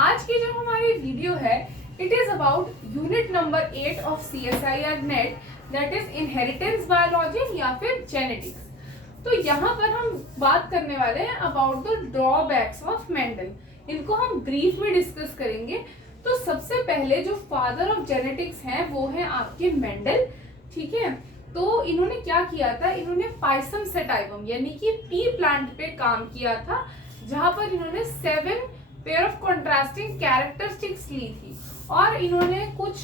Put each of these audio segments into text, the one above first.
आज की जो हमारी वीडियो है it is about unit number 8 of CSIR net, that is inheritance biology या फिर जेनेटिक्स। तो यहाँ पर हम बात करने वाले हैं about the drawbacks of Mendel. इनको हम ब्रीफ में डिस्कस करेंगे। तो सबसे पहले जो फादर ऑफ जेनेटिक्स हैं वो है आपके मेंडल, ठीक है। तो इन्होंने क्या किया था, इन्होंने पाइसम सेटाइवम यानी कि पी प्लांट पे काम किया था, जहां पर इन्होंने 7 पेयर ऑफ कॉन्ट्रास्टिंग कैरेक्टरिस्टिक्स ली थी और इन्होंने कुछ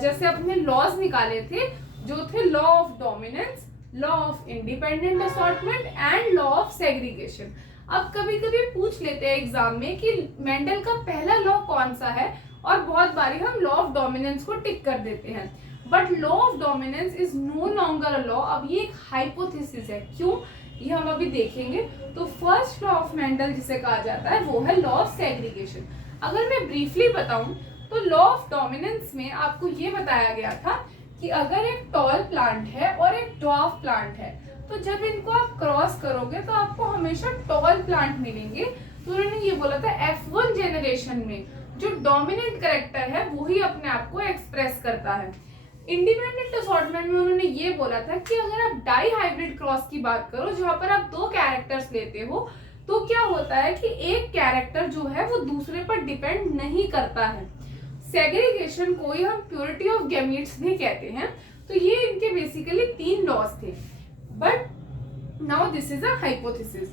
जैसे अपने लॉज निकाले थे जो थे law of dominance, law of independent assortment and law of segregation. अब कभी कभी पूछ लेते हैं एग्जाम में कि मेंडल का पहला लॉ कौन सा है, और बहुत बारी हम लॉ ऑफ डोमिनेंस को टिक कर देते हैं, but law of dominance is no longer a law. अब ये एक हाइपोथेसिस है, क्यों ये हम अभी देखेंगे। तो फर्स्ट लॉ ऑफ मेंडल जिसे कहा जाता है वो है लॉ ऑफ सेग्रीगेशन। अगर मैं ब्रीफली बताऊं तो लॉ ऑफ डोमिनेंस में आपको ये बताया गया था कि अगर एक टॉल प्लांट है और एक ड्वार्फ प्लांट है, तो जब इनको आप क्रॉस करोगे तो आपको हमेशा टॉल प्लांट मिलेंगे। तो उन्होंने ये बोला था F1 जेनरेशन में जो डोमिनेंट कैरेक्टर है वही अपने आप को एक्सप्रेस करता है। इंडिपेंडेंट असॉर्टमेंट में उन्होंने ये बोला था कि अगर आप डाई हाइब्रिड क्रॉस की बात करो जहां पर आप 2 कैरेक्टर्स लेते हो, तो क्या होता है कि एक कैरेक्टर जो है वो दूसरे पर डिपेंड नहीं करता है। सेग्रीगेशन को ही हम प्योरिटी ऑफ गैमीट्स भी कहते हैं। तो ये इनके बेसिकली 3 लॉज थे, but now this is a hypothesis.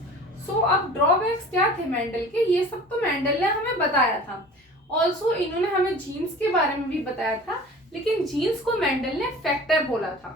So अब ड्रॉबैक्स क्या थे मेंडल के, ये सब तो मेंडल ने हमें बताया था। ऑल्सो इन्होंने हमें जीन्स के बारे में भी बताया था, लेकिन जीन्स को मेंडल ने फैक्टर बोला था।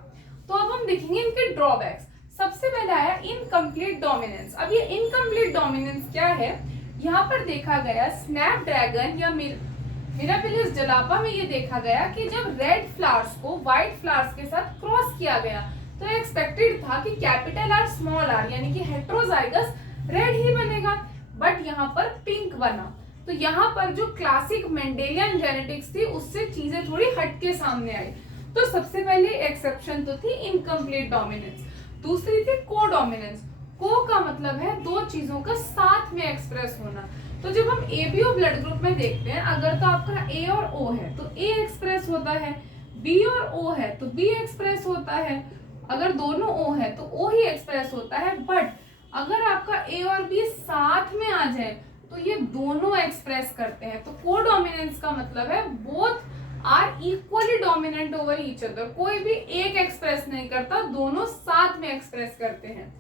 तो अब हम देखेंगे इनके ड्रॉबैक्स। सबसे पहले आया इनकम्प्लीट डोमिनेंस। अब ये इनकम्प्लीट डोमिनेंस क्या है, यहाँ पर देखा गया स्नैपड्रैगन या मिराबिलिस जलापा में ये देखा गया कि जब रेड फ्लावर्स को व्हाइट फ्लावर्स के साथ क्रॉस किया गया तो एक्सपेक्टेड था कि कैपिटल आर स्मॉल आर यानी कि हेट्रोजाइगस रेड ही बनेगा, बट यहाँ पर पिंक बना। तो यहाँ पर जो क्लासिक मेंडेलियन जेनेटिक्स थी उससे चीजें थोड़ी हटके सामने आई। तो सबसे पहले एक्सेप्शन तो थी इनकम्प्लीट डोमिनेंस, दूसरी थी को डोमिनेंस। को का मतलब है 2 चीजों का साथ में एक्सप्रेस होना। तो जब हम एबीओ ब्लड ग्रुप में देखते हैं, अगर तो आपका ए और ओ है तो ए एक्सप्रेस होता है, बी और ओ है तो बी एक्सप्रेस होता है, अगर दोनों ओ है तो ओ ही एक्सप्रेस होता है। बट अगर आपका ए और बी साथ में आ जाए तो ये दोनों एक्सप्रेस करते हैं। तो को डोमिनेंस का मतलब है both are equally dominant over each other. कोई भी एक एक्सप्रेस नहीं करता, दोनों साथ में एक्सप्रेस करते हैं।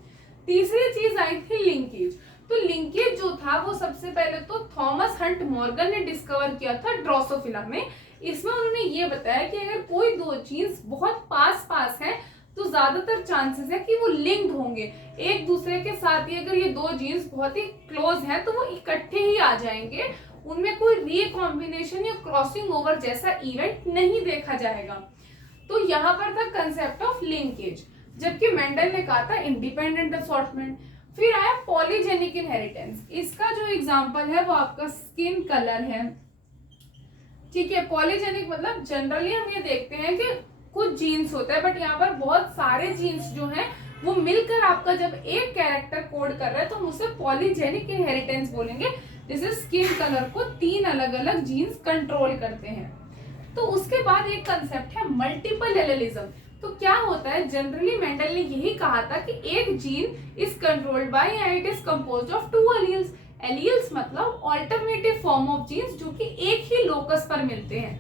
तीसरी चीज आई थी लिंकेज। तो लिंकेज जो था वो सबसे पहले तो थॉमस हंट मॉर्गन ने डिस्कवर किया था ड्रोसोफिला में। इसमें उन्होंने ये बताया कि अगर कोई 2 जीन्स बहुत पास पास है तो ज्यादातर चांसेस है कि वो लिंक्ड होंगे एक दूसरे के साथ ही। अगर ये 2 जीन्स बहुत ही क्लोज हैं तो वो इकट्ठे ही आ जाएंगे, उनमें कोई रीकॉम्बिनेशन या क्रॉसिंग ओवर जैसा इवेंट नहीं देखा जाएगा। तो यहाँ पर था कंसेप्ट ऑफ लिंकेज, जबकि मेंडल ने कहा था इंडिपेंडेंट असॉर्टमेंट। फिर आया पॉलीजेनिक इनहेरिटेंस। इसका जो एग्जांपल है वो आपका स्किन कलर है, ठीक है। पॉलीजेनिक मतलब जनरली हम ये देखते हैं कि कुछ जीन्स होता है, बट यहाँ पर बहुत सारे जीन्स जो हैं वो मिलकर आपका जब एक कैरेक्टर कोड कर रहा है तो हम उसे पॉलीजेनिक इनहेरिटेंस बोलेंगे। जैसे स्किन कलर को 3 अलग अलग जीन्स कंट्रोल करते हैं। तो उसके बाद एक कंसेप्ट है मल्टीपल एलेलिज्म। तो क्या होता है, जनरली मेंडल ने यही कहा था कि एक gene is controlled by and it is composed of 2 alleles. Alleles मतलब ऑल्टरनेटिव फॉर्म ऑफ जीन्स जो कि एक ही लोकस पर मिलते हैं।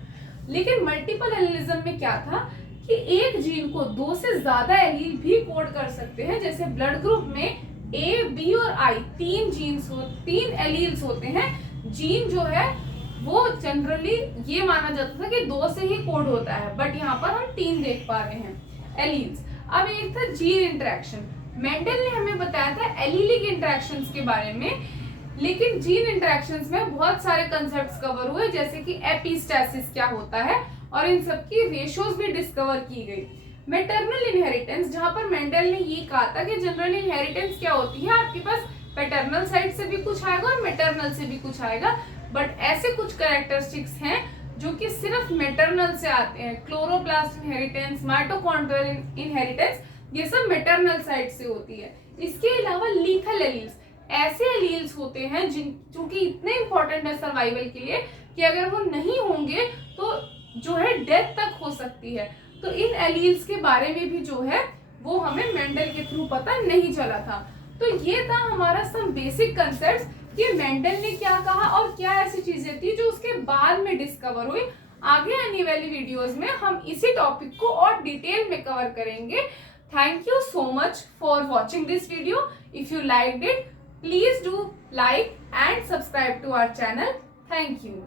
लेकिन मल्टीपल एलीलिज्म में क्या था कि एक जीन को 2 से ज्यादा एलील भी कोड कर सकते हैं। जैसे ब्लड ग्रुप में ए, बी और आई 3 एलील्स होते हैं। जीन जो है वो जनरली ये माना जाता था कि 2 से ही कोड होता है, बट यहाँ पर हम 3 देख पा रहे हैं एलील्स। अब एक था जीन इंटरेक्शन। मेंडल ने हमें बताया था एलीलिक इंटरेक्शंस के बारे में, लेकिन जीन इंटरेक्शंस में बहुत सारे कंसेप्ट्स कवर हुए, जैसे कि एपिस्टैसिस क्या होता है, और इन सब की रेशियोज भी डिस्कवर की गई। मैटरनल इनहेरिटेंस, जहां पर मेंडल ने ये कहा था कि जनरल इनहेरिटेंस क्या होती है, आपके पास पैटर्नल साइड से भी कुछ आएगा और मैटरनल से भी कुछ आएगा, बट ऐसे कुछ कैरेक्टरिस्टिक्स हैं जो कि सिर्फ मैटरनल से आते हैं। क्लोरोप्लास्ट इनहेरिटेंस, माइटोकॉन्ड्रियल इनहेरिटेंस, ये सब मैटरनल साइड से होती है। इसके अलावा लीथल एलील्स, ऐसे एलील्स होते हैं जो कि इतने इंपॉर्टेंट है सर्वाइवल के लिए कि अगर वो नहीं होंगे तो जो है डेथ तक हो सकती है। तो इन एलील्स के बारे में भी जो है वो हमें मेंडल के थ्रू पता नहीं चला था। तो ये था हमारा सम बेसिक कंसेप्ट्स कि मेंडल ने क्या कहा और क्या ऐसी चीजें थी जो उसके बाद में डिस्कवर हुई। आगे आने वाली वीडियोस में हम इसी टॉपिक को और डिटेल में कवर करेंगे। Thank you so much for watching this video. If you liked it, please do like and subscribe to our channel. Thank you.